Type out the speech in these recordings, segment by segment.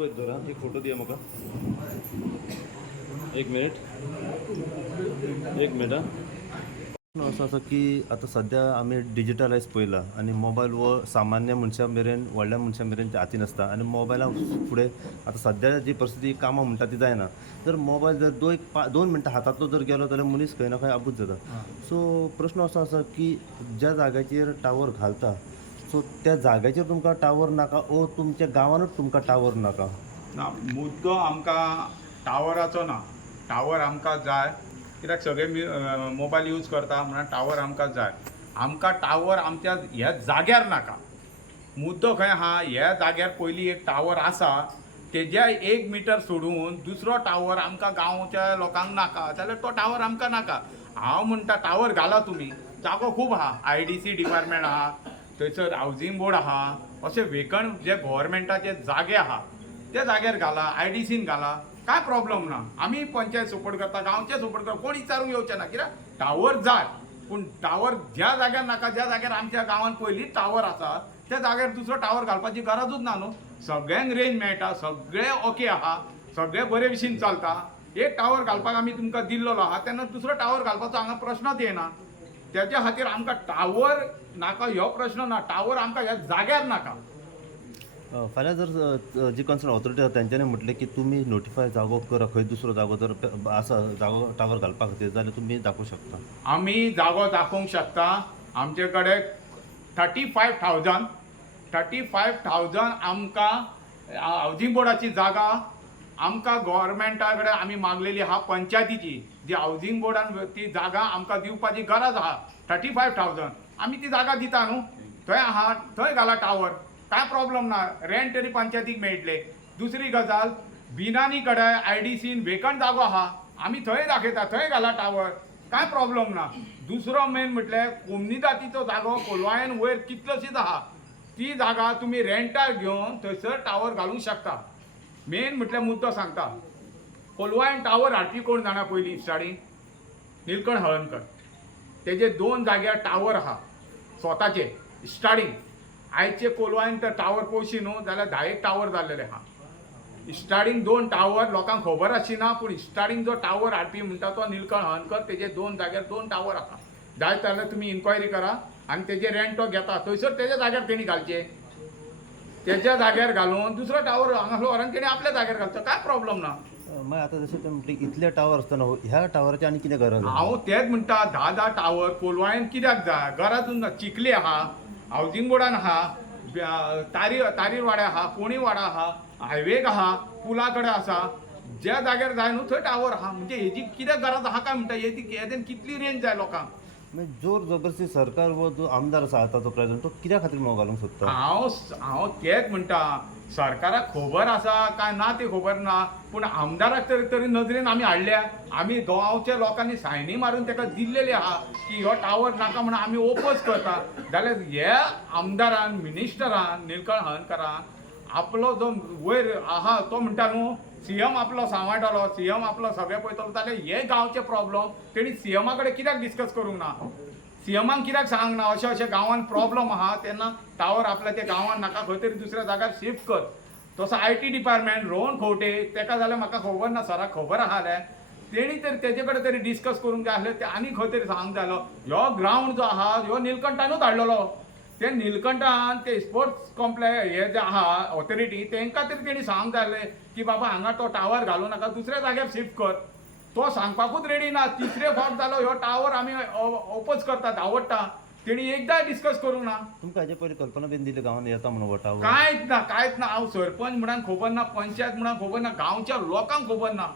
वयर धरा एक फोटो दिया म्हाका एक मिनिट हां असं आसा की आतां सद्या आमी डिजिटलायज पळयलां आनी मोबायल हो सामान्य मनशा मेरेन व्हडल्या मनशा मेरेन हातीन आसता आनी मोबायला फुडें आतां सद्या जी परिस्थिती कामां म्हणटा ती जायना जर मोबायल जर दोन मिनटां हातांतलो जर गेलो जाल्यार मनीस खंय ना खंय आबूज जाता सो प्रश्न असो आसा की ज्या जाग्याचेर टावर घालता सो त्या जाग्याचेर तुमकां टावर नाका ओ तुमच्या गांवानूच तुमकां टावर नाका ना मुद्दो आमकां टावराचो ना टावर आमकां जाय कित्याक सगळे मोबायल यूज करता म्हणून टावर आमकां जाय आमकां टावर आमच्या ह्या जाग्यार नाका मुद्दो खंय आहा ह्या जाग्यार पयलीं एक टावर आसा तेज्या 1 मिटर सोडून दुसरो टावर आमकां गांवच्या लोकांक नाका जाल्यार तो टावर आमकां नाका हांव म्हणटा टावर घाला तुमी जागो खूब आहा IDC डिपार्टमेंट आहा थंयसर हावजींग बोर्ड आहा अशे वेकण जे गव्हर्मेंटाचे जागे आहा त्या जाग्यार घाला IDCन घाला काय प्रॉब्लेम ना आमी पंचायत सपोर्ट करता गांवचे सपोर्ट करता कोण विचारूंक येवचें ना कित्याक टावर जाय पूण टावर ज्या जाग्यार नाका ज्या जाग्यार आमच्या गांवांत पयलींच टावर आसा त्या जाग्यार दुसरो टावर घालपाची गरजूच ना न्हू सगळ्यांक रेंज मेळटा सगळे ओके आहा सगळे बरे भशेन चलता एक टावर घालपाक आमी तुमकां दिल्लो आहा तेन्ना दुसरो टावर घालपाचो हांगा प्रश्नच येना त्याच्या खातीर आमकां टावर नाका ह्यो प्रश्न ना टावर आमकां ह्या जाग्यार नाका फाल्यां जर जी कन्सर्न ऑथॉरिटी आसा तेंच्यांनी म्हटलें की तुमी नोटिफाय जागो करा खंय दुसरो जागो जर आसा जागो टावर घालपा खातीर जाल्यार तुमी दाखोवंक शकता आमी जागो दाखोवंक शकता आमचे कडेन 35,000 आमकां हावजींग बोर्डाची जागा आमकां गव्हर्मेंटा कडेन आमी मागलेली आहा पंचायतीची जी हावजींग बोर्डान ती जागा आमकां दिवपाची गरज आहा 35,000 आमी ती जागा दिता न्हू थंय आहा थंय घाला टावर काय प्रॉब्लेम ना रेंट तरी पंचायतीक मेळटले दुसरी गजाल बिनानी कडेन IDCन वेकंट जागो आहा आमी थंय दाखयता थंय घाला टावर काय प्रॉब्लेम ना दुसरो मेन म्हटल्यार कोमनिदातीचो जागो कोलवायेन वयर कितलोशीच आहा ती जागा तुमी रेंटार घेवन थंयसर टावर घालूंक शकता मेन म्हटल्यार मुद्दो सांगता कोलवायेन टावर हाडपी कोण जाणा पयलीं स्टार्टींग निलकंठ हळर्णकर तेजे 2 जाग्यार टावर आहा स्वताचे स्टार्टींग आयचे कोलवायेन तर टावर पळोवची न्हू जाल्यार 10 टावर जाल्लेले आहा स्टार्टींग 2 टावर लोकांक खबर आशिना पूण स्टार्टींग जो टावर हाडपी म्हणटा तो निलकंठ हळर्णकर तेजे 2 जाग्यार 2 टावर आहा जाय जाल्यार तुमी इन्क्वायरी करा आनी तेजे रेंट तो घेता थंयसर तेज्या जाग्यार तेणी घालचे तेज्या जाग्यार घालून दुसरो टावर हांगासलो व्हरून तेणी आपल्या जाग्यार घालचो काय प्रॉब्लेम ना मागीर आतां जशें तुमी म्हटलें इतले टावर आसतना ह्या टावराची आनी कितें गरज हांव तेच म्हणटा 10 टावर कोलवायेन कित्याक जाय गरजूच ना चिखले आहा हावजींग बोर्डान आहा तारीर वाड्या आहा कोणी वाडा आहा हायवेक आहा पुला कडेन आसा ज्या जाग्यार जाय न्हू थंय टावर आहा म्हणजे हेजी कितें गरज आहा काय म्हणटा हेजेन कितली रेंज जाय लोकांक जोर जबरदस्ती सरकार वो जो आमदार आसा आतांचो प्रेजिडेंट तो कित्या खातीर मो घालूंक सोदता हांव तेच म्हणटा सरकाराक खबर आसा काय ना ती खबर ना पूण आमदाराक तरी नजरेन आमी हाडल्या आमी गांवच्या लोकांनी सायनी मारून ताका दिल्लेली आहा की हो टावर नाका म्हणून आमी ओपोज करता जाल्यार हे आमदारान मिनिस्टरान निलकंठ हळर्णकरान आपलो जो वयर आहा तो म्हणटा न्हू CM आपलो सांबाळटलो CM आपलो सगळें पळयतलो जाल्यार हे गांवचे प्रॉब्लेम तेणी CMा कडेन कित्याक डिस्कस करूंक ना CMाक कित्याक सांगूंक ना अशें गांवांत प्रॉब्लेम आहा तेन्ना टावर आपल्या त्या गांवांत नाका खंय तरी दुसऱ्या जाग्यार शिफ्ट कर तसो IT डिपार्टमेंट रोहन खंवटे तेका जाल्यार म्हाका खबर ना सराक खबर आहा जाल्यार तेणी तरी तेजे कडेन तरी डिस्कस करूंक जाय आसलें ते आनी खंय तरी सांगूंक जाय ह्यो ग्रावंड जो आहा ह्यो निलकंठानूच हाडलेलो ते निलकंठान ते स्पोर्ट्स कॉम्प्लेक्स हे जे आहा ऑथॉरिटी तांकां तरी तेणी सांगूंक जाय आसलें की बाबा हांगा तो टावर घालूं नाका दुसऱ्या जाग्यार शिफ्ट कर तो सांगपाकूच रेडी ना तिसरे फावट जालो ह्यो टावर आमी ओपोज करतात आवडटा तेणी एकदां डिस्कस करूंक ना तुमकां हाजे पयलीं कल्पना बीन दिली गांवांत येता म्हणून हो टावर कांयच ना हांव सरपंच म्हणून खबर ना पंचायत म्हणून खबर ना गांवच्या लोकांक खबर ना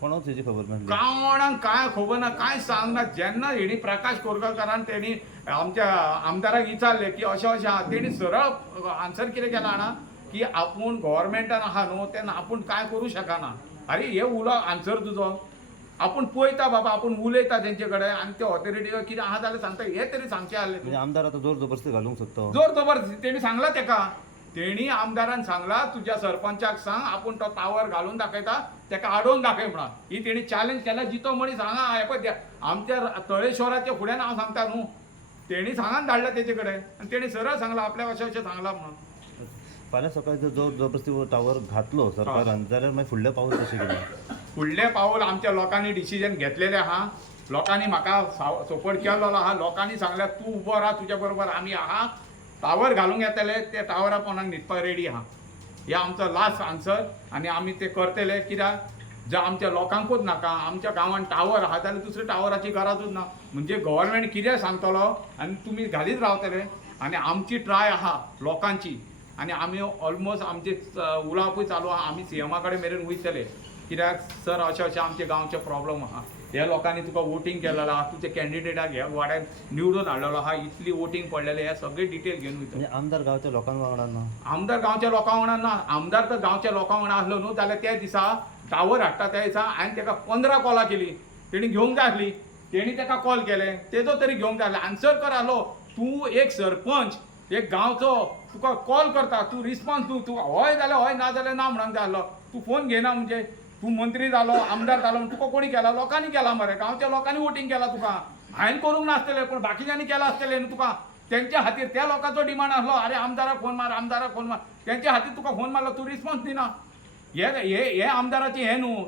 कोणाच हेजी खबर नासली गांवडांक काय खबर ना काय सांगना जेन्ना हेणी प्रकाश कोरगांवकारान तेणी आमच्या आमदाराक विचारले की अशें अशें आहा तेणी सरळ आन्सर कितें केला जाणा की आपूण गव्हर्मेंटान आहा न्हू तेन्ना आपूण काय करूं शकना अरे हे उलो आन्सर तुजो आपूण पळयता बाबा आपूण उलयता तेंचे कडेन आनी ते ऑथॉरिटी कितें आहा जाल्यार सांगता हे तरी सांगचें आसलें आमदार आतां जोर जबरदस्ती घालूंक सोदता जोर जबरदस्ती तेणी सांगला तेका तेणी आमदारान सांगला तुज्या सरपंचाक सांग आपूण तो टावर घालून दाखयता तेका आडोवन दाखय म्हणून ही तेणी चॅलेंज केला जितो मनीस हांगा हे पळय आमच्या तळेश्वराच्या फुड्यान हांव सांगता न्हू तेणी सांगान धाडला तेचे कडेन आनी तेणी सरळ सांगला आपल्याक अशें अशें सांगला म्हणून फाल्यां सकाळी जर जबरदस्ती टावर घातलो सरकारान जाल्यार मागीर फुडले पावल कशें कितें? फुडले पावल आमच्या लोकांनी डिसिजन घेतलेले आहा. लोकांनी म्हाका सपोर्ट केलेलो आहा. लोकांनी सांगल्यार तूं उबो राहा, तुज्या बरोबर आमी आहा. टावर घालूंक येतले ते टावरा पोंदाक न्हिदपाक रेडी आहा. हे आमचो लास्ट आन्सर आनी आमी ते करतले. कित्याक जर आमच्या लोकांकूच नाका, आमच्या गांवांत टावर आहा जाल्यार दुसऱ्या टावराची गरजूच ना. म्हणजे गव्हर्मेंट कितें सांगतलो आनी तुमी घालीत रावतले. आनी आमची ट्राय आहा लोकांची आनी आमी ऑलमोस्ट आमचे उलोवपूय चालू आहा. आमी सीएमा कडेन मेरेन वयतले. कित्याक सर अशें अशें आमचे गांवचे प्रॉब्लम आहा. हे लोकांनी तुका वोटींग केलेलो आहा, तुजे कॅन्डिडेटाक हे वाड्यान निवडून हाडलेलो आहा, इतली वोटींग पडलेले, हे सगळे डिटेल घेवन वयता. म्हणजे आमदार गांवच्या लोकांक वांगडा ना? आमदार गांवच्या लोकां वांगडा ना. आमदार तर गांवच्या लोकां वांगडा आसलो न्हू जाल्यार त्या दिसा टावर हाडटा त्या दिसा हांवें ताका 15 कॉलां केली. तेणी घेवंक जाय आसली. तेणी ताका कॉल केले, तेजो तरी घेवंक जाय आसलें. आन्सर कर आसलो. तूं एक सरपंच, एक गांवचो, तुका कॉल करता, तूं रिस्पॉन्स तूं हय जाल्यार हय, ना जाल्यार ना म्हणूंक जाय आसलो. तूं फोन घेना म्हणजे तूं मंत्री जालो, आमदार जालो, तुका कोणी केला? लोकांनी केला मरे. गांवच्या लोकांनी वोटींग केला तुका. हांवें करूंक नासतलें पूण बाकीच्यांनी केला आसतलें न्हू तुका. तेंच्या खातीर त्या लोकांचो डिमांड आसलो, अरे आमदाराक फोन मार, आमदाराक फोन मार. तेंच्या खातीर तुका फोन मारलो, तूं रिस्पॉन्स दिना. हे आमदाराचें हें न्हू.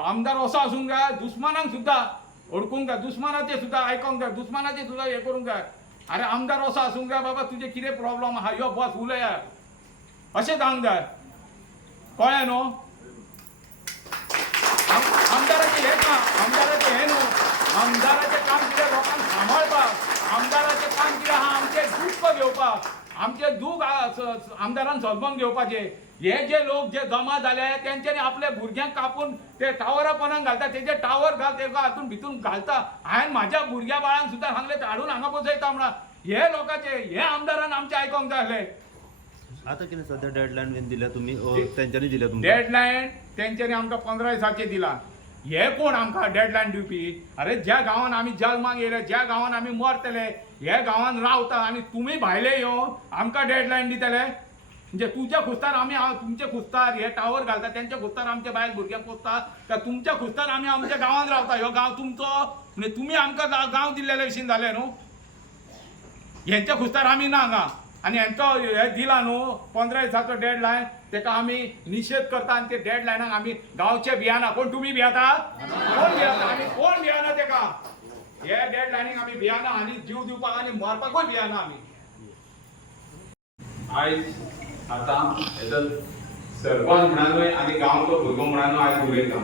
आमदार असो आसूंक जाय, दुस्मानांक सुद्दां ओळखूंक जाय, दुस्मानाचें सुद्दां आयकूंक जाय, दुस्मानाचें सुद्दां हें करूंक जाय. अरे आमदार असो आसूंक जाय, बाबा तुजें कितें प्रॉब्लम आहा यो बस उलया, अशें जावंक जाय. कळ्ळें न्हू? आमदाराचें हें काम, आमदाराचें हें न्हू. आमदाराचें काम कितें? लोकांक सांबाळपाक. आमदाराचें काम कितें आहा? आमचें दूख घेवपाक, आमचें दूख आमदारान सलबोंग घेवपाचें. हे जे लोक जे जमा जाले तेंच्यांनी आपल्या भुरग्यांक कापून ते टावरा पोंदाक घालता, तेजे टावर घाल, तेका हातून भितून घालता. हांवें म्हाज्या भुरग्या बाळांक सुद्दां सांगलें हाडून हांगा बसयता म्हणून. हे लोकांचे हे आमदारान आमचें आयकोंक जाय आसलें. आतां कितें सद्या डेडलायन बीन दिल्या तुमी तेंच्यांनी दिल्या तुमकां? डेडलायन तेंच्यांनी आमकां 15 दिसांचे दिला. हे कोण आमकां डेडलायन दिवपी? अरे ज्या गांवांत आमी जल्माक येयले, ज्या गांवांत आमी मरतले, हे गांवांत रावता आनी तुमी भायले येवन आमकां डेडलायन दितले? म्हणजे तुमच्या खुस्तार आमी तुमचे खुस्तार हे टावर घालता, त्यांच्या खुस्तार आमच्या बायल भुरग्यांक पोसता, काय तुमच्या खुस्तार आमी आमच्या गांवांत रावता? ह्यो गांव तुमचो म्हणजे तुमी आमकां गांव दिल्लेले भशेन जालें न्हू. हेंच्या खुस्तार आमी ना हांगा. आनी हेंचो हे दिला न्हू 15 दिसाचो डेडलायन, तेका आमी निशेध करता आनी ते डेडलायनाक आमी गांवचे भियाना. कोण तुमी भियाता? कोण भियाता? आमी कोण भियाना तेका? हे डेडलायनीक आमी भियाना आनी जीव दिवपाक आनी मरपाकूय भियाना आमी. आयज आतां एज सरपंच म्हणूनय आनी गांवचो भुरगो म्हणून आयज उलयता.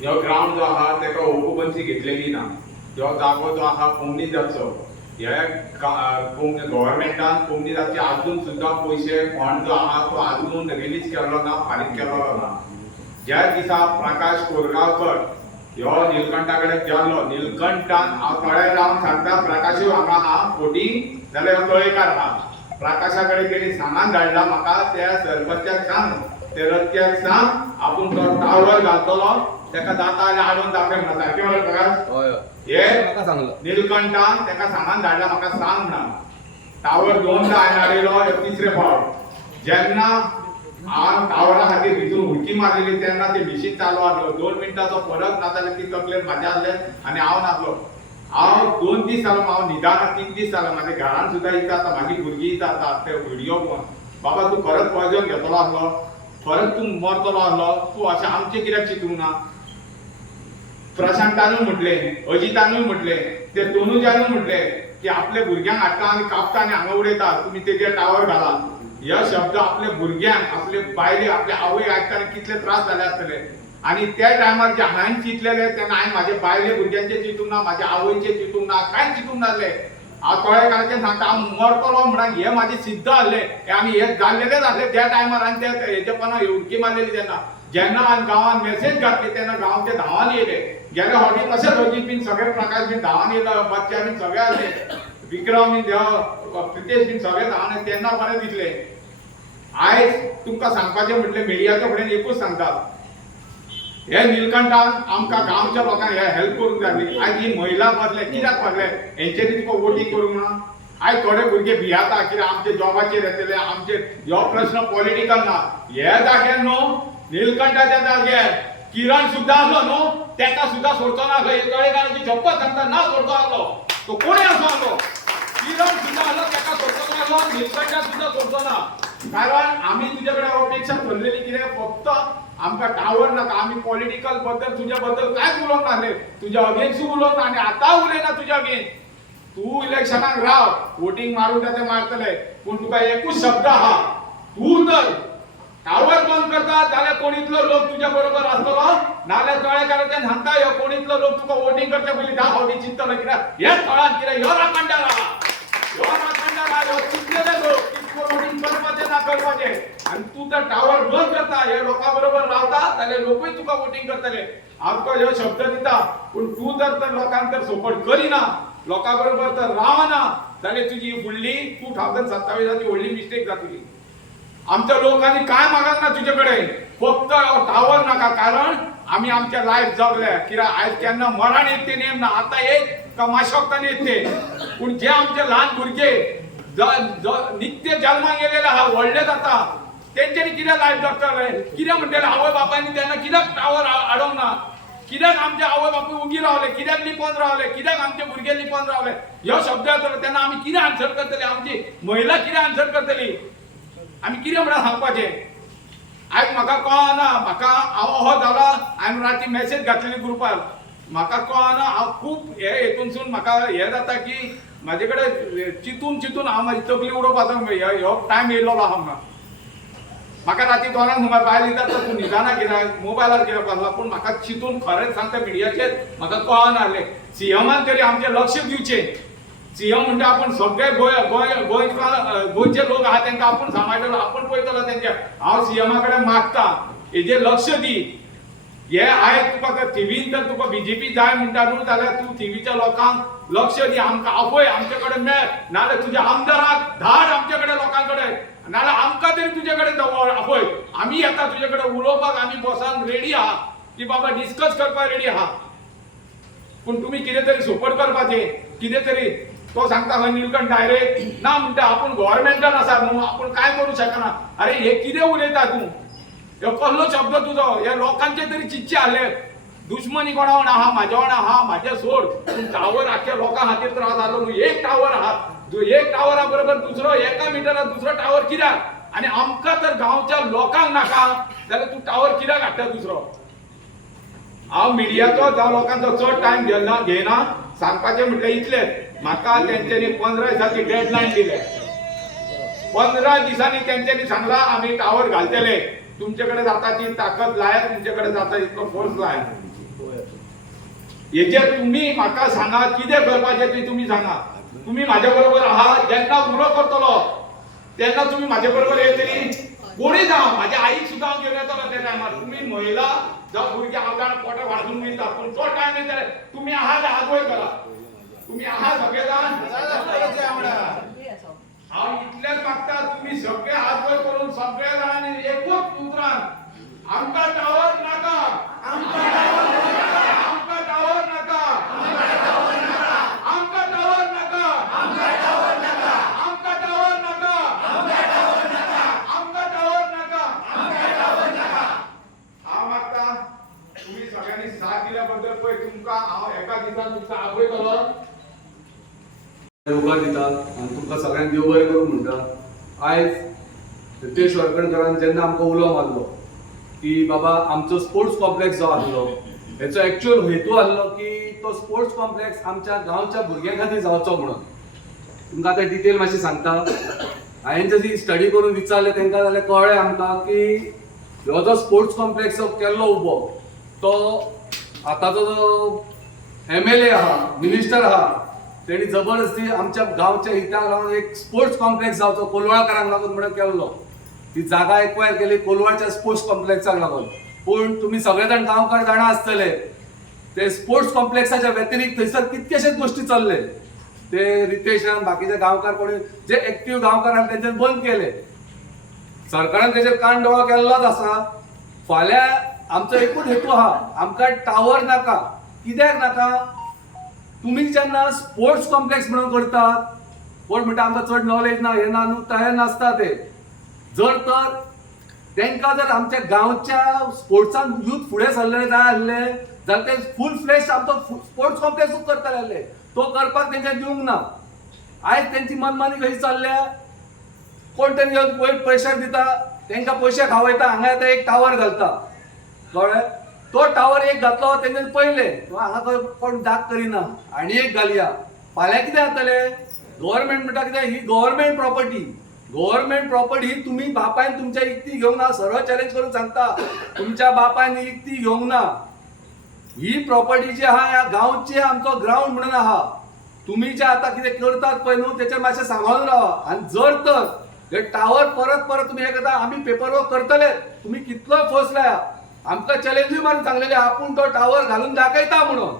ह्यो ग्रावंड जो आहा तेका ओकुपन्सी घेतलेली ना. ह्यो जागो जो आहा कोमनी जातचो. हे गव्हर्मेंटान कोमनी जातचे आजून सुद्दां पयशे फंड जो आहा तो आजून रिलीज केल्लो ना, फारीक केल्लो ना. ज्या दिसा प्रकाश कोरगांवकर ह्यो निलकंठा कडेन गेल्लो, निलकंठान हांव थोडे रावन सांगता प्रकाशू हांगा आहा फोटी जाल्यार हो तळेकार आहा. प्रकाशा कडेन तेणी सामान धाडला म्हाका, त्या सरपंचाक सांग, ते रस्त्याक सांग आपूण तो टावर घालतलो, तेका जाता जाल्यार हाडून दाखय म्हणटा. सारकें म्हणलें प्रकाश? हय हे म्हाका सांगलो निलकंठान तेका सामान धाडला म्हाका सांग म्हणा. टावर 2दा हांवें हाडिल्लो, हे 3रे फावट. जेन्ना हांव टावरा खातीर भितून उडकी मारलेली तेन्ना ते मिशीन चालू आसलो. 2 मिनटाचो फरक ना जाल्यार ती तकलेर म्हाज्या आसलें आनी हांव नासलो. हांव 2 दीस जालो, हांव निदान 3 दीस जालो. म्हाज्या घरान सुद्दां येता, म्हाजी भुरगीं येता ते व्हिडियो पळोवन. बाबा तूं खरंच पॉयजन घेतलो आसलो, खरंच तूं मरतलो आसलो, तूं अशें आमचें कित्याक चिंतूंक ना? प्रशांतानूय म्हटलें, अजितानूय म्हटलें, ते तनुजानूय म्हटलें की आपल्या भुरग्यांक हाडटा आनी कापता आनी हांगा उडयता, तुमी तेजेर टावर घाला. हे शब्द आपल्या भुरग्यांक, आपले बायले, आपल्या आवय आयकताना कितले त्रास जाले आसतले. आनी त्या टायमार जे हांवें चिंतलेले तेन्ना हांवें म्हाज्या बायले भुरग्यांचें चिंतूंक ना, म्हाज्या आवयचें चिंतूंक ना, कांयच चिंतूंक नासलें. हांव तळेकाराचें सांगता, हांव मरतलो म्हणून हे म्हाजें सिद्ध आसलें. हे आमी हे जाल्लेलेच आसले त्या टायमार. आनी ते हेजेपणां उडकी मारलेली तेन्ना. जेन्ना हांवें गांवांत मेसेज घातली तेन्ना गांवचे धांवान येयले. गेल्या फावटी तशें रोजीत बीन सगळे प्रकाश बीन धांवान येयलो, बच्चा बीन सगळे आसले, विक्रम बीन प्रितेश बीन सगळे धांवान. तेन्ना बरें दिसलें. आयज तुमकां सांगपाचें म्हटलें मिडियाच्या फुडें एकूच सांगता, हे निलकंठान आमकां गांवच्या लोकांक हे हेल्प करूंक जाय. आयज ही महिला बसले, कित्याक बसले? हेंच्यांनी तुका वोटींग करूंक ना? आयज थोडे भुरगे भियाता कित्याक आमचे जॉबाचेर येतले, आमचे ह्यो प्रश्न पॉलिटिकल ना. हे जाग्यार न्हू, निलकंठाच्या जाग्यार किरण सुद्दां आसलो न्हू, तेका सुद्दां सोडचो नासलो. हे तळेकाराची शपथ सांगता, ना सोडचो आसलो. तो कोणी असो आसलो, किरण सुद्धा आलो त्याका सोडतो ना, निलकंठा सुद्धा सोडतो ना. कारण आम्ही तुझ्याकडे अपेक्षा धरलेली कितें फक्त आमकां टावर नाका. आम्ही पॉलिटिकल बद्दल तुझ्या बद्दल कांयच उलोवंक नासले, तुझ्या अगेन्स्ट उलोवंक ना आनी आतां उलयना तुज्या अगेन्स्ट. तू इलेक्शनाक राव, वोटिंग मारूंक जाय ते मारतले, पूण तुका एकूच शब्द आहा, तू तर टावर बंद करता जाल्यार कोणीतलो लोक तुझ्या बरोबर आसतलो, नाल्यार तळेकाराच्यान सांगता ह्यो कोणीतलो लोक तुका वोटिंग करचे पयलीं 10 फावटी चिंततलो. कित्याक हे थळान कितें ह्यो राखणदार आहा, ह्यो राखणदार आहा, ह्यो चिंतलेले लोक की तुका वोटिंग करपाचें ना करपाचें. आनी तू तर टावर बंद करता, हे लोकां बरोबर रावता जाल्यार लोकूय तुका वोटिंग करतले. हांव तुका ह्यो शब्द दिता, पूण तू तर लोकांक तर सपोर्ट करिना, लोकां बरोबर तर रावना जाल्यार तुजी फुडली 2027 व्हडली मिस्टेक जातली. आमच्या लोकांनी काय मागत ना तुझ्याकडे, फक्त टावर नाका. कारण आम्ही आमच्या लायफ जगले, कित्याक आयज केन्ना मरण येते नेम ना, आता एक का माशोकतान येते. पूण जे आमचे ल्हान भुरगे नित्य जल्माक गेलेले आहा, व्हडले जाता, तेंच्यांनी कित्याक लायफ जगतले, कित्याक म्हणटले आवय बापायनी तेन्ना कित्याक टावर हाडोंक ना, कित्याक आमचे आवय बापूय उगी रावले, कित्याक लिपोन रावले, कित्याक आमचे भुरगे लिपोन रावले. ह्यो शब्द येतलो तेन्ना आमी कितें आन्सर करतली, आमची महिला कितें आन्सर करतली, आमी कितें म्हणून सांगपाचें. आयज म्हाका कळना, म्हाका हांव अहो जाला, हांवें राती मॅसेज घातलेली ग्रुपार, म्हाका कळना, हांव खूब हे हेतूनसून म्हाका हे जाता की म्हाजे कडेन चिंतून हांव म्हाजी तकली उडोवपाचो ह्यो टायम येयल्लो आहा म्हाका राती 2 सुमार बायल येता तर तूं न्हिदाना कित्याक मोबायलार कित्याक पासला. पूण म्हाका चिंतून खरेंच सांगता मिडियाचेर म्हाका कळना आहलें. सीएमान तरी आमचें लक्ष दिवचें. सीएम म्हणजे आपण सगळे गोंयचे लोक आहात तांकां आपण सांबाळटलो, आपण पळयतलो तेंचे. हांव सीएमा कडेन मागता हेजेर लक्ष दी. हे आयज तुका टीव्हीन तर तुका बीजेपी जाय म्हणटा न्हू जाल्यार तूं टीव्हीच्या लोकांक लक्ष दी, आमकां आपय आमचे कडेन मेळ, नाल्यार तुज्या आमदाराक धाड आमचे कडेन लोकां कडेन, नाल्यार आमकां तरी तुजे कडेन दवर आपय. आमी येता तुजे कडेन उलोवपाक, आमी बसांक रेडी आहा की बाबा डिस्कस करपाक रेडी आहा. पूण तुमी कितें तरी सपोर्ट करपाचें, कितें तरी. तो सांगता हय निलकंठ डायरेक्ट ना म्हणटा आपूण गव्हर्मेंटान आसा न्हू, आपूण काय करूं शकना. अरे हे कितें उलयता तूं, ह्यो कसलो शब्द तुजो. हे लोकांचे तरी चिंतचे आहले, दुश्मनी कोणा वांगडा आहा, म्हाज्या वांगडा आहा, म्हाजें सोड, पूण टावर आख्या लोकां खातीर त्रास जालो न्हू. एक टावर आहा, एक टावरा बरोबर दुसरो 1 मिटराक दुसरो टावर कित्याक, आनी आमकां तर गांवच्या लोकांक नाका जाल्यार तूं टावर कित्याक हाडटा दुसरो. हांव मिडियाचो जावं लोकांचो चड टायम घेयना. सांगपाचें म्हटल्यार इतलेंच, म्हाका तेंच्यांनी 15 दिसांची डेडलायन दिले. 15 दिसांनी तेंच्यांनी सांगला आमी टावर घालतले, तुमचे कडेन जाता ती ताकद लायात, तुमचे कडेन जाता इतलो फोर्स लाय. हेचेर तुमी म्हाका सांगा कितें करपाचें ते तुमी सांगा. तुमी म्हाजे बरोबर आहात, जेन्ना उलो करतलो तेन्ना तुमी म्हाजे बरोबर येतली. कोणी जावं, म्हाज्या आईक सुद्दां हांव घेवन येतलो त्या टायमार. तुमी महिला जावं भुरगे हांव पोटां वाजून वयता, पूण तो टायम येतले तुमी आहात हात वयर करा. तुम्ही आहात सगळे जाण, हांव इतलेंच मागता तुम्ही सगळे हात वयर करून सगळे जाणांनी एकूच उतरान आमकां टावर नाका, आमकां टावर नाका, आमकां टावर नाका, आमकां टावर नाका, आमकां टावर नाका, आमकां टावर नाका, आमकां टावर नाका, आमकां टावर नाका, आमकां टावर नाका, आमकां टावर नाका. हांव मागता तुम्ही सगळ्यांनी साथ दिल्या बद्दल पळय तुमकां हांव एका दिसान तुमकां आपयतलो, उभार दितात आनी तुमकां सगळ्यांक देव बरें करूं म्हणटा. आयज रितेश वरकणकरान जेन्ना आमकां उलो मारलो की बाबा आमचो स्पोर्ट्स कॉम्प्लेक्स जो आसलो हेचो एक्चुअल हेतू आसलो की तो स्पोर्ट्स कॉम्प्लेक्स आमच्या गांवच्या भुरग्यां खातीर जावचो म्हणून. तुमकां आतां डिटेल मातशें सांगता. हांवें जशी स्टडी करून विचारलें तांकां जाल्यार कळ्ळें आमकां की हो जो स्पोर्ट्स कॉम्प्लेक्स केल्लो उबो तो आतांचो जो MLA आहा, मिनिस्टर आहा, तेणी जबरदस्ती आमच्या गांवच्या हिताक लागून एक स्पोर्ट्स कॉम्प्लेक्स जावचो कोलवाळकारांक लागून म्हणून केल्लो. ती जागा एक्वायर केली कोलवाळच्या स्पोर्ट्स कॉम्प्लेक्साक लागून. पूण तुमी सगळे जाण गांवकार जाणा आसतले ते स्पोर्ट्स कॉम्प्लेक्साच्या व्यतिरिक्त थंयसर कितकेशेच गोश्टी चल्ले. ते रितेशान बाकीचे गांवकार कोणी जे एक्टिव्ह गांवकार आसले तेंच्यानी बंद केले. सरकारान तेजेर कान दोळो केल्लोच आसा. फाल्यां आमचो एकूच हेतू आहा, आमकां टावर नाका. कित्याक नाका? तुम्ही जेन्ना स्पोर्ट्स कॉम्प्लेक्स म्हणून करतात, कोण म्हणटा आमकां चड नॉलेज ना, हे ना न्हू, तयार नासता ते. जर तर तांकां जर आमच्या गांवच्या स्पोर्ट्सान यूथ फुडें सरलेले जाय आसले जाल्यार ते फूल फ्लेश आमचो स्पोर्ट्स कॉम्प्लेक्सूच करतले आसले. तो करपाक तेंच्यानी दिवंक ना. आयज त्यांची मनमानी कशी चालल्या, कोण त्यांनी वयर प्रेशर दिता, त्यांना पैसे खावयता, हांगा येता एक टावर घालता, कळ्ळें? तो टावर एक घातलो तेंच्यानी पयले हांगा कोण दाग करिना आनी एक घालया. फाल्यां कितें जातलें? गव्हर्नमेंट म्हणटा कितें, ही गव्हर्नमेंट प्रॉपर्टी, गव्हर्नमेंट प्रॉपर्टी ही तुम्ही बापायन तुमच्या इकती घेवंक ना. सरळ चॅलेंज करून सांगता, तुमच्या बापायन इकती घेवंक ना. ही प्रॉपर्टी जी आहा ह्या गांवचे आमचो ग्राउंड म्हणून आहा. तुम्ही जे आता कितें करतात पळय न्हू तेचेर मातशें सांबाळून रावा. आनी जर तर हे टावर परत परत तुम्ही हे करता, आमी पेपर वर्क करतले, तुम्ही कितलो फसल्या. आमकां चॅलेंजूय मारून सांगलेले आपूण तो टावर घालून दाखयता म्हणून.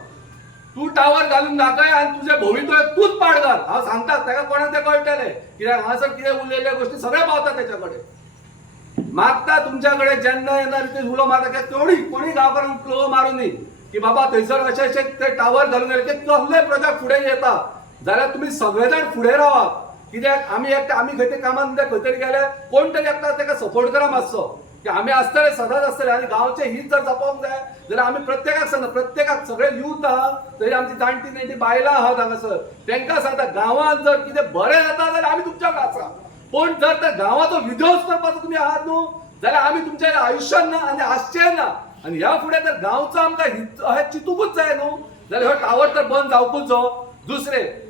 तू टावर घालून दाखय आनी तुजे भोंवतणी तूच पाड घाल. हांव सांगता तेका कोणाक तें कळटलें, कित्याक हांगासर कितें उरलेल्या गोश्टी सगळे पावता तेच्या कडेन. मागता तुमच्या कडेन जेन्ना येना रितीन उलो मारता कोणी गांवकारांक उलो मारूं न्ही की बाबा थंयसर अशें ते टावर घालून गेले की कसले प्रोजेक्ट फुडें येता जाल्यार तुमी सगळे जाण फुडें रावा. कित्याक आमी खंय ते कामाक खंय तरी गेले कोण तरी एकटा तेका सपोर्ट करा मातसो, की आमी आसतले सदांच आसतले. आनी गांवचे हीत जर जावपाक जाय जाल्यार आमी प्रत्येकाक सांगता, प्रत्येकाक सगळे यूथ आहा थंय आमची जाणटी नेणटी बायलां आहात हांगासर, तांकां सांगता गांवांत जर कितें बरें जाता जाल्यार आमी तुमच्या वांगडा आसा. पण जर त्या गांवाचो विध्वंस करपाचो तुमी आहात न्हू जाल्यार आमी तुमच्या आयुश्यान ना आनी आसचे ना. आनी ह्या फुडें जर गांवचो आमकां अशें चिंतूकूच जाय न्हू जाल्यार हो टावर तर बंद जावपूचो. दुसरें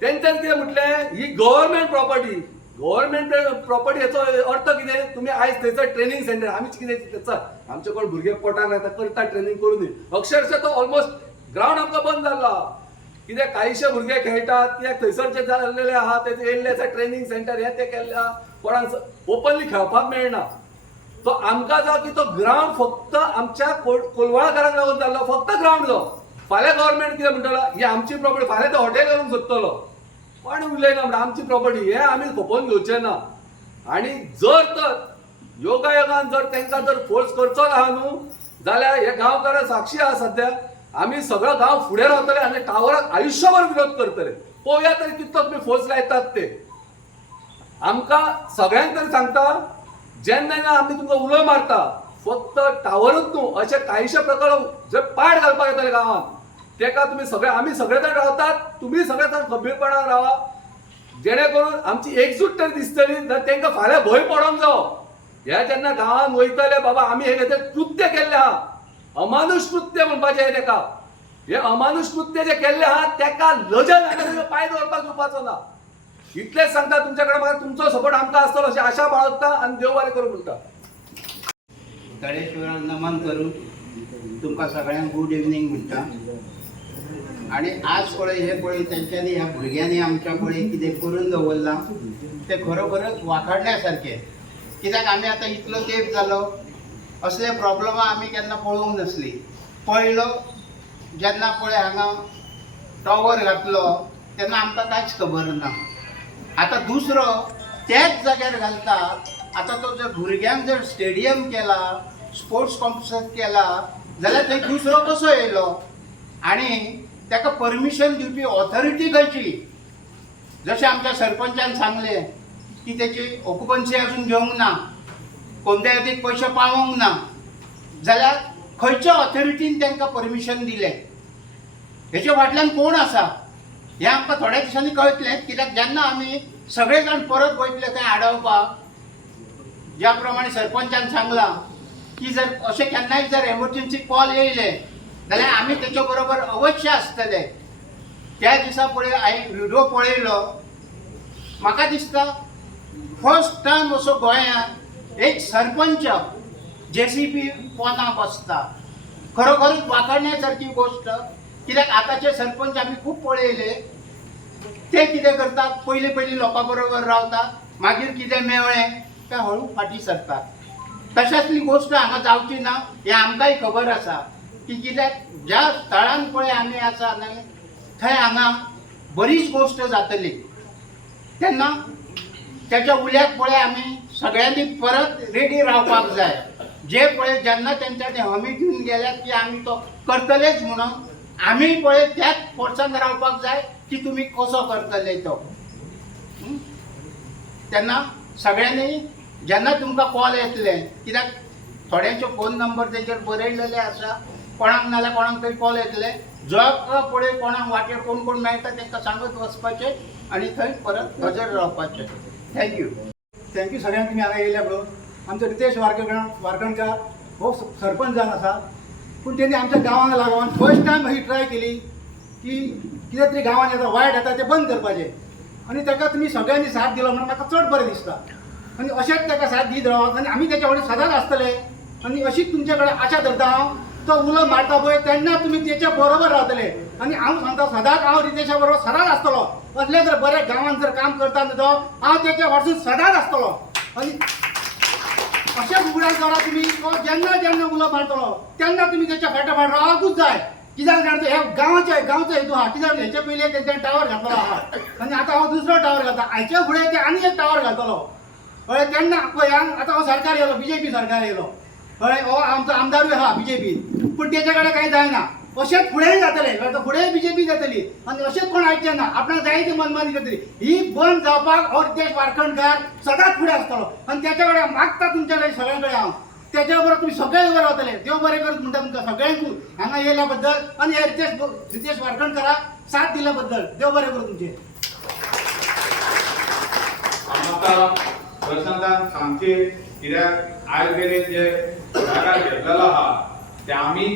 तेंच्यान कितें म्हटलें, ही गव्हर्नमेंट प्रॉपर्टी, गव्हर्नमेंट प्रॉपर्टी हेचो अर्थ कितें, तुमी आयज थंयसर ट्रेनिंग सेंटर, आमी कितें चल आमचे कोण भुरगे पोटाक लायता करता ट्रेनिंग करून दी, अक्षरशः तो ऑलमोस्ट ग्राउंड आमकां बंद जाल्लो आहा. कित्याक कांयशे भुरगे खेळटात, कित्याक थंयसरचे जाल्लेले आहा ते येयल्ले आसा ट्रेनिंग सेंटर हे ते केल्ले आहा, कोणाक ओपनली खेळपाक मेळना. तो आमकां जावं की तो ग्राउंड फक्त आमच्या कोलवाळकारांक लागून जाल्लो, फक्त ग्राउंड जो. फाल्यां गव्हर्नमेंट कितें म्हणटलो, ही आमची प्रॉपर्टी, फाल्यां तो हॉटेल घालूंक सोदतलो, कोण उलयना म्हणटा आमची प्रॉपर्टी, हे आमी खोपोवन घेवचे ना. आनी जर तर योगायोगान जर तांकां जर फोर्स करचो आहा न्हू जाल्यार हे गांवकार साक्षी आहा सध्या, आमी सगळो गांव फुडें रावतले आनी टावराक आयुश्यभर विरोध करतले. पळोवया तरी कितलो तुमी फोर्स लायतात ते. आमकां सगळ्यांक तरी सांगता, जेन्ना आमी तुमकां उलो मारता फक्त टावरूच न्हू अशे कांयशे प्रकार जे पाड घालपाक येतले गांवांत तेका तुमी सगळे, आमी सगळे जाण रावतात, तुमी सगळे जाण खंबीरपणान रावा, जेणे करून आमची एकजूट तरी दिसतली. जाल्यार तांकां फाल्यां भंय पडोंक जावो. हे जेन्ना गांवांत वयतले बाबा आमी हे कृत्य केल्ले आहा, अमानुष कृत्य म्हणपाचें हे तेका, हे अमानुष कृत्य जे केल्ले आहा तेका लजन पांय दवरपाक दिवपाचो ना. इतलेंच सांगता, तुमच्या कडेन म्हाका तुमचो सपोर्ट आमकां आसतलो अशी आशा बाळगता आनी देव बरें करूं म्हणटा. तळेश्वराक नमन करून तुमकां सगळ्यांक गूड इवनिंग म्हणटा. आणि आज पळय हे पळय तेंच्यांनी ह्या भुरग्यांनी आमच्या पळय कितें करून दवरलां तें खरोखरच वाखाडल्या सारकें. कित्याक आमी आतां इतलो तेंप जालो असले प्रॉब्लमा आमी केन्ना पळोवंक नासली. पयलो जेन्ना पळय हांगा टॉवर घातलो तेन्ना आमकां कांयच खबर ना. आतां दुसरो त्याच जाग्यार घालता. आतां तो जर भुरग्यांक जर स्टेडियम केला, स्पोर्ट्स कॉम्प्लेक्स केला जाल्यार थंय दुसरो कसो येयलो आनी ताका परमिशन दिवपी ऑथॉरिटी खंयची. जशें आमच्या सरपंचान सांगलें की तेची ऑक्युपन्सी अजून घेवंक ना, कोणत्या खातीर पयशे पावोंक ना, जाल्यार खंयच्या ऑथॉरिटीन तांकां परमिशन दिलें, हेचे फाटल्यान कोण आसा हें आमकां थोड्या दिसांनी कळटलें. कित्याक जेन्ना आमी सगळे जाण परत वयतले थंय आडवपाक, ज्या प्रमाणे सरपंचान सांगलां की जर अशें केन्नाय जर एमर्जन्सी कॉल येयले जाल्यार आमी तेच्या बरोबर अवश्य आसतले. त्या दिसा पळय हांवें व्हिडिओ पळयलो, म्हाका दिसता फर्स्ट टायम असो गोंयांत एक सरपंच JCB पोंदा बसता. खरोखरच वाखाडण्या सारकी गोश्ट. कित्याक आतांचे सरपंच आमी खूब पळयले, ते कितें करतात, पयलीं लोकां बरोबर रावतात, मागीर कितें मेळ्ळें काय हळू फाटीं सरतात. तशातली गोश्ट हांगा जावची ना हें आमकांय खबर आसा. की कित्याक ज्या स्थळान पळय आमी आसा न्हय थंय हांगा बरीच गोश्ट जातली. तेन्ना त्याच्या उल्याक पळय आमी सगळ्यांनी परत रेडी रावपाक जाय. जे पळय जेन्ना तेंच्यांनी हमी दिवन गेल्यात की आमी तो करतलेच म्हणून, आमी पळय त्याच फोर्सान रावपाक जाय की तुमी कसो करतले तो. तेन्ना सगळ्यांनी जेन्ना तुमकां कॉल येतले, कित्याक थोड्यांचे फोन नंबर तेचेर बरयलेले आसा, कोणाक नाल्यार कोणाक तरी कॉल येतले जग फुडें कोणाक वाटेर कोण कोण मेळटा तांकां सांगत वचपाचें आनी थंय परत हजर रावपाचें. थँक्यू. थँक्यू सगळ्यांक तुमी हांगा येयल्या म्हणून. आमचो रितेश वारकणकार हो सरपंच जावन आसा, पूण तेणी आमच्या गांवांक लागून फर्स्ट टायम अशी ट्राय केली की कितें तरी गांवांत येता वायट येता तें बंद करपाचें आनी ताका तुमी सगळ्यांनी साथ दिलो म्हणून म्हाका चड बरें दिसता. आनी अशेंच ताका साथ दीत रावत आनी आमी तेच्या कडेन सदांच आसतले आनी अशीच तुमचे कडेन आशा धरता हांव. तो उलो मारता पळय तेन्ना तुमी तेच्या बरोबर रावतले आनी हांव सांगता सदांच हांव रितेशा बरोबर सदांच आसतलो. असले जर बरे गांवांत जर काम करता न्हू तो हांव तेच्या फाटसून सदांच आसतलो. आनी अशें उगडास करा तुमी. तो जेन्ना जेन्ना उलो मारतलो तेन्ना तुमी तेच्या फाटाफाट रावकूच जाय. कित्याक जाणा हे गांवचो हेतू आहा. कित्याक हेचे पयलीं तेंच्यानी टावर घातलो आहा आनी आतां हांव दुसरो टावर घालता. हाचे फुडें ते आनी एक टावर घालतलो कळ्ळें. तेन्ना पळय आतां हो सरकार येयलो BJP सरकार येयलो कळ्ळें. हो आमचो आमदारूय आहा BJP पूण तेचे कडेन कांय जायना. अशेंच फुडेंय जातलें फुडेंय BJP जातली आनी अशेंच कोण आयकचें ना. आपणाक जाय ती मनमानी करतली. ही बंद जावपाक हो रितेश वारकणकार सदांच फुडें आसतलो आनी तेच्या कडेन मागता तुमच्या कडेन सगळ्यां कडेन हांव. तेच्या बरोबर तुमी सगळे उबे रावतले. देव बरें करूं म्हणटा तुमकां सगळ्यांकूच हांगा येयल्या बद्दल आनी हे रितेश वारकणकाराक साथ दिल्या बद्दल देव बरें करूं तुमचें. आमकां प्रशांतान सांगचे कित्याक आयज मेरेन जे पुढाकार घेतलेलो आहा ते आमी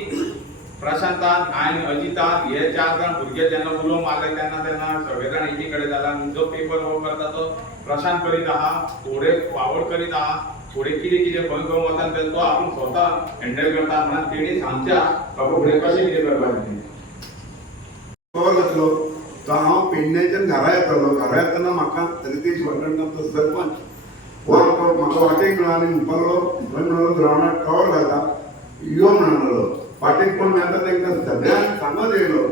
प्रशांतान हांवें अजितान हे 4 जाण भुरगे जेन्ना उलो मारले तेन्ना सगळे जाण एकी कडेन जाला. जो पेपर वर्क करता तो प्रशांत करीत आहा, थोडे वावड करीत आहा, थोडे कितें खंय खंय वता तो आपूण स्वता हँडल करता म्हणून तेणी सांगच्या बाबा फुडें कशें कितें करपाचें. कवर घातलो तो हांव पेडण्याच्यान घरा येतालो. घरा येतना म्हाका रितेश वारकणकार तो सरपंच हो म्हाका वाटेक मेळ्ळो आनी म्हणपाक लागलो खंय म्हणून ग्रावंडार कवर घालता यो म्हणलो. वाटेक कोण मेळटा तांकां सगळ्यांक सांगत येयलो.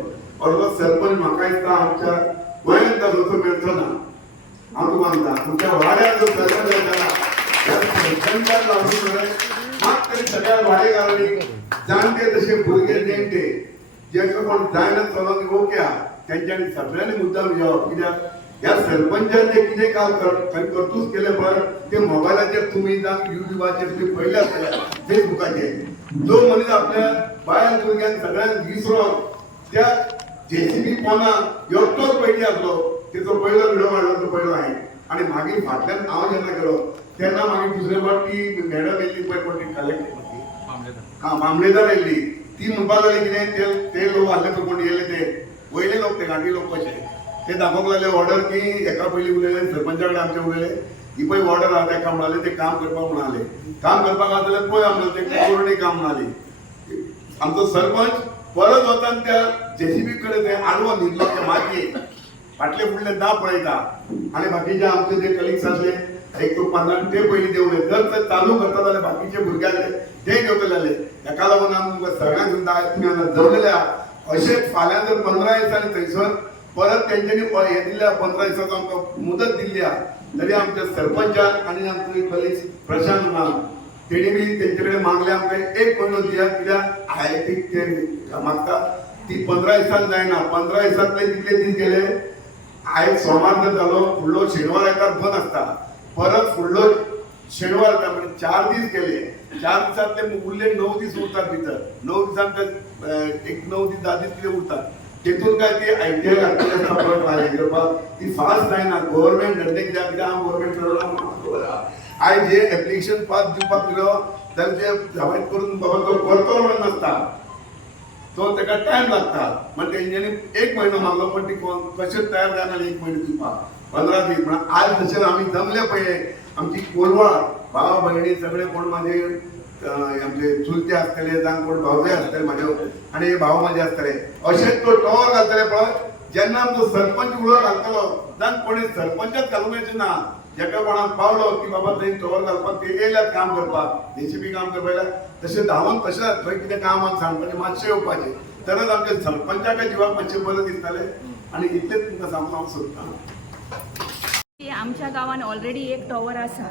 अर्दो सरपंच म्हाका दिसता आमच्या गोंयांत ताजो मेळचो ना. हांव तुका सांगता तुमच्या वाड्यार जो सरपंच येताना त्या सरपंचाक लागून मात तरी सगळ्या वाडेकारांनी जाणटे तशे भुरगे नेणटे जेका कोण जायना चलोन ओके आहा तेंच्यांनी सगळ्यांनी मुद्दाम येवप. कित्याक ह्या सरपंचान जे कितें काम कर्तूत केले पळय ते मोबायलाचेर तुमी जावं युट्यूबाचेर तुमी पयले आसतले फेसबुकाचेर. जो मनीस आपल्या बायल भुरग्यांक सगळ्यांक विसरोन त्या JCB पोंदाक एकटोच पयली आसलो तेचो पयलो व्हिडिओ काडलो तो पयलो हांवें. आनी मागीर फाटल्यान हांव जेन्ना गेलो तेन्ना मागीर दुसरे फावट ती मॅडम येयल्ली पळय कोण ती कलेक्ट केली मामलेदार येयल्ली ती म्हणपाक लागली कितें ते लोक आसले पळय कोण येयले ते वयले लोक ते गांठी लोक कशे ते दाखोवंक लागले ऑर्डर की एका पयलीं उलयले सरपंचा कडेन आमचे उलयले ही पळय ऑर्डर आहा तेका म्हणाले ते काम करपाक म्हणाले. काम करपाक आहा जाल्यार पळय आमचे ते कोरोनी काम म्हणाले. आमचो सरपंच परत वतान त्या JCB कडेन ते आडवो न्हिदलो ते मातयेक फाटले फुडले दाव पळयता आनी बाकीचे आमचे जे कलिग्स आसले 1-15 ते पयलीं देवले. जर ते चालू करता जाल्यार बाकीचे भुरगे आसले ते देंवतले जाले. हेका लागून आमकां सगळ्यांक सुद्दां तुमी हांगा जमलेले आहा. अशेंच फाल्यां जर 15 दिसांनी थंयसर परत तेंच्यांनी हे दिल्या 15 दिसांचो आमकां मुदत दिल्ली आहा तरी आमच्या सरपंचान आनी आमचे कलिग्स प्रशांत म्हणून तेणी बी तेंचे कडेन मागले आमकां 1 म्हयनो दिया कित्याक हायटीक ते मागता ती 15 दिसांक जायना. 15 दिसांतले कितले दीस गेले. आयज सोमार जर जालो फुडलो शेनवार आयतार बंद आसता परत फुडलो शेनवार येता म्हणजे 4 दीस गेले. 4 दिसांतले उरले 9 दीस उरतात भितर. 9 दिसांत एक 9 दीस 10 दीस कितें उरतात तेतून काय ती ITI घातली आसता परत फारीक करपाक ती फास्ट जायना. गव्हर्मेंट धंदे कित्याक कित्याक हांव गव्हर्मेंट करलो आयज जे एप्लिकेशन पास दिवपाक दिलो जाल्यार ते हांवें करून बाबा तो करतलो म्हणून नासता तो ताका टायम लागता. म्हणजे तेंच्यांनी 1 म्हयनो मागलो पण ती कशेंच तयार जायना 1 म्हयनो दिवपाक 15 दीस. म्हणून आज जशें आमी जमले पळय आमची कोलवाळ भावा भयणी सगळे कोण म्हाजे आमचे चुलते आसतले जावं कोण भावजय आसतले म्हाजे आनी भाव म्हाजे आसतले अशेंच तो टॉवर घालतले पळय जेन्ना आमचो सरपंच उलो घालतलो जावं कोणी सरपंचच घालूंक येचे ना. जेका कोणाक पावलो की बाबा थंय टॉवर घालपाक ते येयल्यात काम करपाक JCB काम करपाक तशें धांवून तशें थंय कितें काम आमकां सांगपाचें मातशें येवपाचें तरच आमच्या सरपंचाच्या जिवाक मातशें बरें दिसतालें. आनी इतलेंच तुमकां सांगूंक हांव सोदतां. आमच्या गांवांत ऑलरेडी एक टॉवर आसा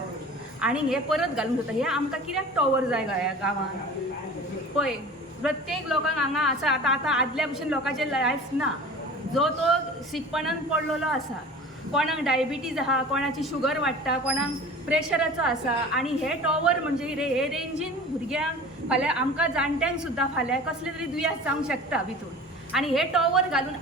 आनी हे परत घालूंक सोदता. हे आमकां कित्याक टॉवर जाय ह्या गांवांत पळय प्रत्येक लोकांक हांगा आसा. आतां आदल्या भशेन लोकांचें लायफ ना. जो तो शिकपणान पडलेलो आसा. कोणाक डायबिटीज आहा, कोणाची शुगर वाडटा, कोणाक प्रेशराचो आसा. आनी हे टॉवर म्हणजे हे रेंजीन भुरग्यांक फाल्यां आमकां जाणट्यांक सुद्दां फाल्यां कसले तरी दुयेंस जावंक शकता भितून आनी हे टॉवर घालून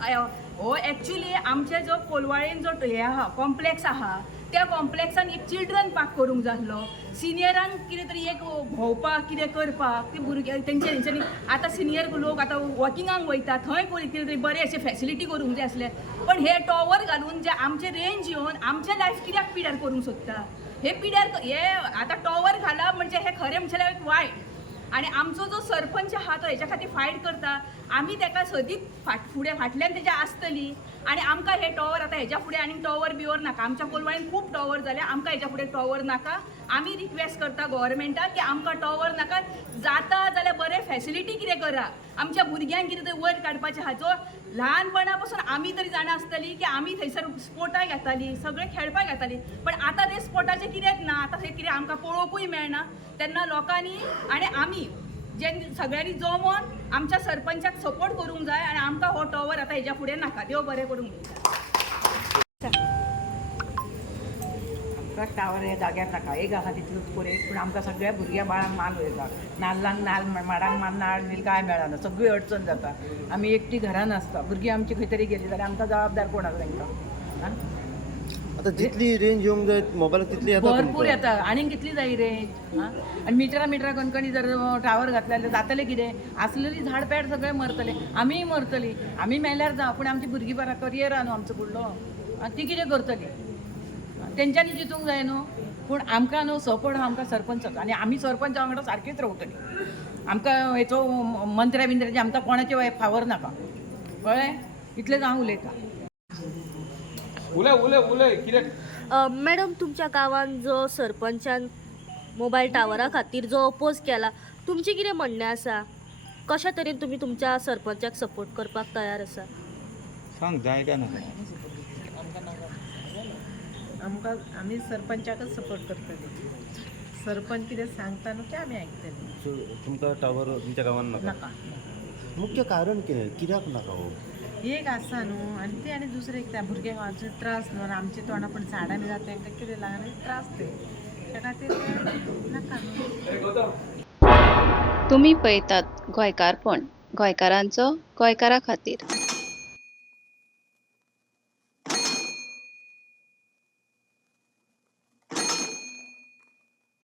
हो एक्चुली आमचे जो कोलवाळेन जो हे आहा कॉम्प्लेक्स आहा त्या कॉम्प्लेक्सान एक चिल्ड्रन पार्क करूंक जाय आसलो सिनियरांक कितें तरी एक भोंवपाक कितें करपाक ते भुरगे तेंच्यांनी आतां सिनियर लोक आतां वॉकिंगाक वयता थंय कितें तरी बरें अशें फॅसिलिटी करूंक जाय आसले पण हे टॉवर घालून जे आमचे रेंज येवन आमचें लायफ कित्याक पिड्यार करूंक सोदता हे पिड्यार हे आतां टॉवर घालप म्हणजे हे खरें म्हणल्यार एक वायट आणि आमचो जो सरपंच आहा तो हेच्या खातीर फायट करता आमी तेका सदीत फुडें फाटल्यान तेज्या आसतली आणि आमकां हे टॉवर आतां हेच्या फुडें आनीक टॉवर बिवर नाका आमच्या कोलवाळेन खूब टॉवर जाले आमकां हेच्या फुडें टॉवर नाका आमी रिक्वेस्ट करता गव्हर्मेंटाक की आमकां टॉवर नाका जाता जाल्यार बरें फॅसिलिटी कितें करा आमच्या भुरग्यांक कितें तरी वयर काडपाचें आहा जो ल्हानपणा पासून आमी तरी जाणा आसतली की आमी थंयसर स्पोर्टाक येतालीं सगळें खेळपाक येतालीं पण आतां ते स्पोर्टाचें कित्याक ना आतां थंय कितें आमकां पळोवंकूय मेळना तेन्ना लोकांनी आनी आमी जे सगळ्यांनी जमोन आमच्या सरपंचाक सपोर्ट करूंक जाय आनी आमकां हो टॉवर आतां हेच्या फुडें नाका देव बरें करूंक आमकां टावर हे जाग्यार नाका एक आसा तितूच पुरेत पूण आमकां सगळ्या भुरग्या बाळांक माल वयता नाल्लांक नाल्ल माडांक माल नाल्ल बील कांय मेळना सगळी अडचण जाता आमी एकटी घरान आसता भुरगीं आमची खंय तरी गेली जाल्यार आमकां जबाबदार कोण आसा तांकां आता जितली रेंज येवंक जाय मोबायलाक तितली येता भरपूर येता आनीक कितली जाय रेंज आनी मिटरा कणकणी जर टावर घातले जाल्यार जातलें कितें आसलेली झाड पॅड सगळें मरतले आमीय मरतली आमी मेल्यार जावं पूण आमची भुरगीं बरा करियर आहा न्हू आमचो फुडलो ती कितें करतली तेंच्यांनी चिंतूंक जाय न्हू पूण आमकां न्हू सपोर्ट आहा आमकां सरपंचाचो आनी आमी सरपंचा वांगडा सारकीच रावतली आमकां हेचो मंत्र्या बिंत्र्याचे आमकां कोणाचे फावर नाका कळ्ळें इतलेंच हांव उलयतां उलय कित्याक मॅडम तुमच्या गांवांत जो सरपंचान मोबायल टावरा खातीर जो अपोज केला तुमचें कितें म्हणणें आसा कशा तरेन तुमी तुमच्या सरपंचाक सपोर्ट करपाक तयार आसा सांग जाय काय ना आमकां आमी सरपंचाकच सपोर्ट करतली सरपंच कितें सांगता न्हू तें आमी आयकतली तुमकां टावर तुमच्या गांवांत नाका नाका मुख्य कारण कित्याक नाका हो एक आसा न्हू आनी ते आनी दुसरें एक त्या भुरग्यांक त्रास न्हू आमचे तोंडा पण झाडां बी जाता तांकां कितें लागना त्रास ते त्या खातीर नाका न्हू तुम्ही पळयतात गोंयकारपण गोंयकारांचो गोंयकारा खातीर.